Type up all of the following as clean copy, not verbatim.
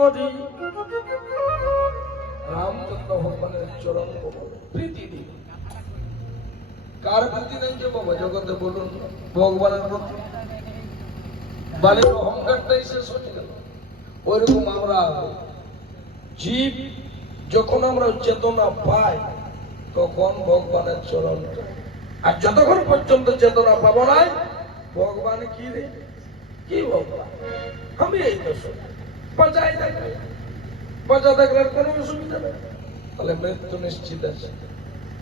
করি রামচন্দ্র ভগবানের চরণ কমলে প্রীতি দিই। কার প্রীতি নেই যে বাবা জগতে বলুন? ভগবানের প্রতি। বালির অহংকারটাই শেষ হয়ে গেল। ওইরকম আমরা জীব যখন আমরা চেতনা পাই তখন ভগবানের চরণ, আর যতক্ষণ পর্যন্ত চেতনা পাবো না ভগবান কি রে, কি ভগবান? আমি এই তো বাঁচাই থাকবে, বাঁচা থাকলে কোনো অসুবিধা নেই। তাহলে মৃত্যু নিশ্চিত আছে,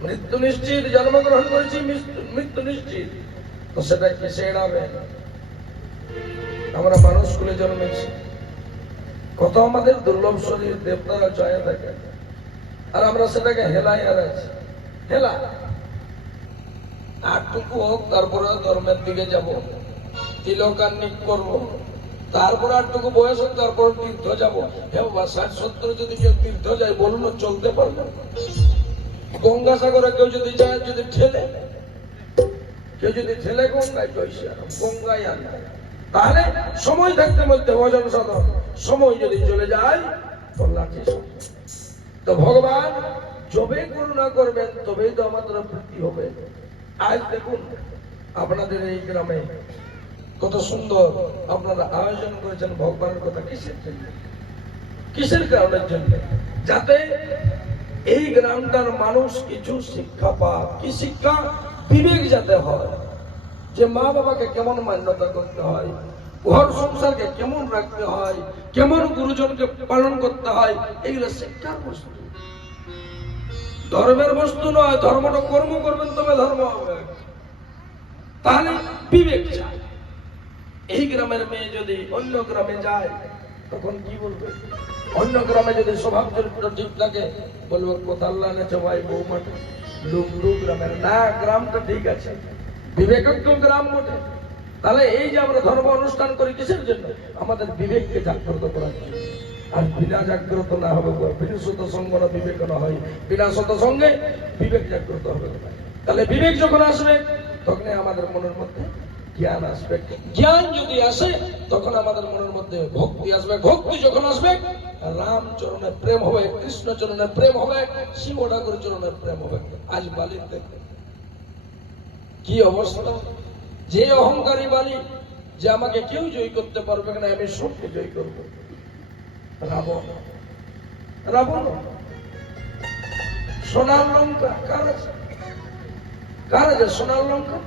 মৃত্যু নিশ্চিত। জন্মগ্রহণ করেছি মৃত্যু নিশ্চিত, তো সেটা কিসে এড়াবে? আমরা মানুষ স্কুলে জন্মেছি, কত আমাদের দুর্লভ শরীর দেবতারা চায় থাকে, আর আমরা সেটাকে হেলাই হারাচ্ছি। হেলা আটটুকু হোক, তারপরে ধর্মের দিকে যাব, তিলকান্নিক করবো, তারপরে আটটুকু বয়স হোক, তারপর তীর্থ যাবো। হ্যাঁ বাবা, 60-70 যদি কেউ তীর্থ যায় বলুন চলতে পারবে? গঙ্গাসাগরে কেউ যদি যায়, যদি ঠেলে, কেউ যদি ঠেলে গঙ্গায় গঙ্গায় আনে, তাহলে সময় থাকতে মধ্যে ভজন সাধন, সময় যদি চলে যায় তো লাঠি। তো ভগবান যবে করুণা করবেন তবেই তো আমাদের প্রীতি হবে। আজ দেখুন আপনাদের এই গ্রামে কত সুন্দর আপনারা আয়োজন করেছেন ভগবানের কথা। কিসের জন্য? কিসের কারণের জন্য? যাতে এই গ্রামটার মানুষ কিছু শিক্ষা পায়। কি শিক্ষা? বিবেক যাতে হয়, যে মা বাবাকে কেমন মান্যতা করতে হয়, ঘর সংসারকে কেমন রাখতে হয়, কেমন গুরুজনকে পালন করতে হয়, এগুলো শিক্ষার বস্তু, ধর্মের বস্তু নয়। ধর্মটা কর্ম করবেন তবে ধর্ম হবে। তাহলে বিবেক চাই। এই গ্রামের মেয়ে যদি অন্য গ্রামে যায় তখন কি বলবে? অন্য গ্রামে যদি স্বভাব চরিত্র ঠিক থাকে বলবো কোথাল এনেছে ভাই বৌমাটা, লুকলু গ্রামের না, গ্রামটা ঠিক আছে, বিবেকজ্ঞ গ্রাম বটে। তাহলে এই যে আমরা ধর্ম অনুষ্ঠান করি কিসের জন্য? আমাদের বিবেককে জাগ্রত করার জন্য। আর বিনা জাগ্রত না হবে, বিনশত সঙ্গ না বিবেক না হয়, বিনা শত সঙ্গে বিবেক জাগ্রত হবে। তাহলে বিবেক যখন আসবে তখন আমাদের মনের মধ্যে জ্ঞান আসবে, জ্ঞান যদি আসে তখন আমাদের মনের মধ্যে ভক্তি আসবে, ভক্তি যখন আসবে রাম চরণে প্রেম হবে, কৃষ্ণ চরণে প্রেম হবে, শিব ঠাকুর চরণে প্রেম হবে। আজ বালির দেখবে কি অবস্থা, যে অহংকারী বালি, যে আমাকে কেউ জয় করতে পারবে না, আমি সবকে জয় করবো। রাবণ, রাবণ সোনার লঙ্কা কার আছে? কার আছে সোনার লঙ্কা?